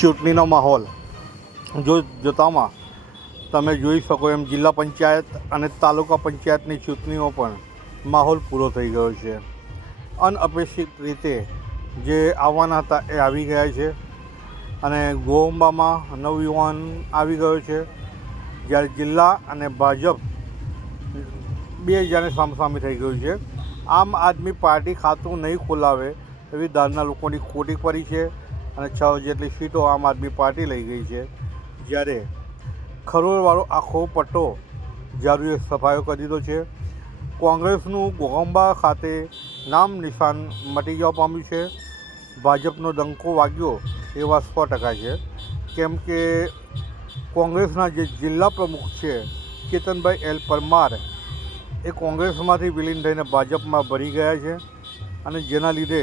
ચૂંટણીનો માહોલ જોતામાં તમે જોઈ શકો એમ જિલ્લા પંચાયત અને તાલુકા પંચાયતની ચૂંટણીઓ પણ માહોલ પૂરો થઈ ગયો છે. અનઅપેક્ષિત રીતે જે આવવાના હતા એ આવી ગયા છે અને ગોઅંબામાં નવયુવાન આવી ગયો છે, જ્યારે જિલ્લા અને ભાજપ બે હજારને સામસામે થઈ ગયું છે. આમ આદમી પાર્ટી ખાતું નહીં ખોલાવે એવી દાદના લોકોની ખોટી પડી છે અને 6 જેટલી સીટો આમ આદમી પાર્ટી લઈ ગઈ છે, જ્યારે ખરોળવાળો આખો પટ્ટો જારુએ સફાયો કરી દીધો છે. કોંગ્રેસનું ગોઅંબા ખાતે નામ નિશાન મટી જવા પામ્યું છે. ભાજપનો ડંકો વાગ્યો એવા 100% છે, કેમ કે કોંગ્રેસના જે જિલ્લા પ્રમુખ છે કેતનભાઈ એલ પરમાર એ કોંગ્રેસમાંથી વિલીન થઈને ભાજપમાં ભરી ગયા છે અને જેના લીધે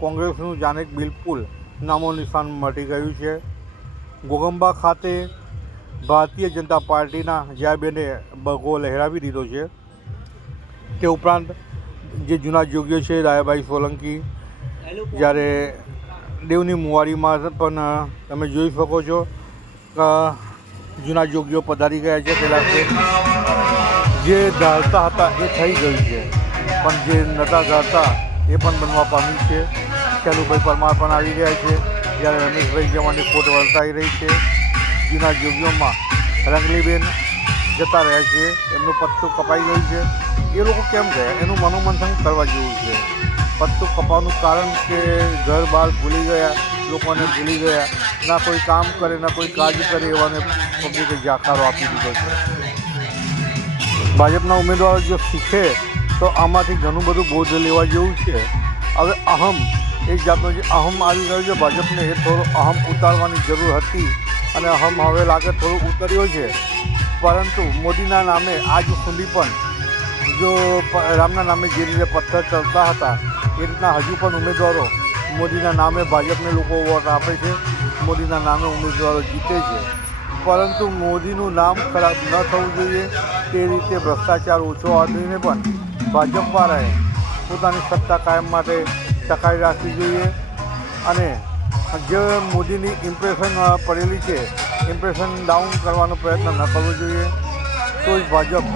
કોંગ્રેસનું જાણે બિલકુલ નામો નિશાન મટી ગયું છે. ગોઅંબા ખાતે ભારતીય જનતા પાર્ટીના જયાબેને બગો લહેરાવી દીધો છે. તે ઉપરાંત જે જૂના જોગીઓ છે રાયાભાઈ સોલંકી, જ્યારે દેવની મુવાડીમાં પણ તમે જોઈ શકો છો જૂના જોગીઓ પધારી ગયા છે. પહેલાં જે ધારતા હતા એ થઈ ગયું છે, પણ જે નહોતા ધારતા એ પણ બનવા પામ્યું છે. ખેલુભાઈ પરમાર પણ આવી ગયા છે, જ્યારે રમેશભાઈ જવાની ખોટ વર્તાઈ રહી છે. જૂના જોગીઓમાં રંગલીબેન જતા રહ્યા છે, એમનું પત્તું કપાઈ ગયું છે. એ લોકો કેમ ગયા એનું મનોમંથન કરવા જેવું છે. પત્તું કપાવાનું કારણ કે ઘર બહાર ભૂલી ગયા, લોકોને ભૂલી ગયા, ના કોઈ કામ કરે ના કોઈ કાર્ય કરે એવાને પબ્લિકે જાકારો આપી દીધો છે. ભાજપના ઉમેદવારો જો શીખે તો આમાંથી ઘણું બધું બોધ લેવા જેવું છે. હવે અહમ એક જાતનો જે અહમ આવી ગયો છે ભાજપને, એ થોડો અહમ ઉતારવાની જરૂર હતી અને અહમ હવે લાગે થોડું ઉતર્યો છે. પરંતુ મોદીના નામે આજ સુધી પણ જો રામના નામે જે રીતે પથ્થર ચડતા હતા એ રીતના હજુ પણ ઉમેદવારો મોદીના નામે ભાજપને લોકો વોટ આપે છે, મોદીના નામે ઉમેદવારો જીતે છે. પરંતુ મોદીનું નામ ખરાબ ન થવું જોઈએ તે રીતે ભ્રષ્ટાચાર ઓછો આદરીને પણ ભાજપવાળાએ પોતાની સત્તા કાયમ માટે ટકાવી રાખવી જોઈએ અને જે મોદીની ઇમ્પ્રેશન પડેલી છે ઇમ્પ્રેશન ડાઉન કરવાનો પ્રયત્ન ન કરવો જોઈએ. તો જ ભાજપ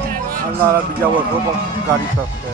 આવનારા બીજા વર્ષો પણ કાઢી શકશે.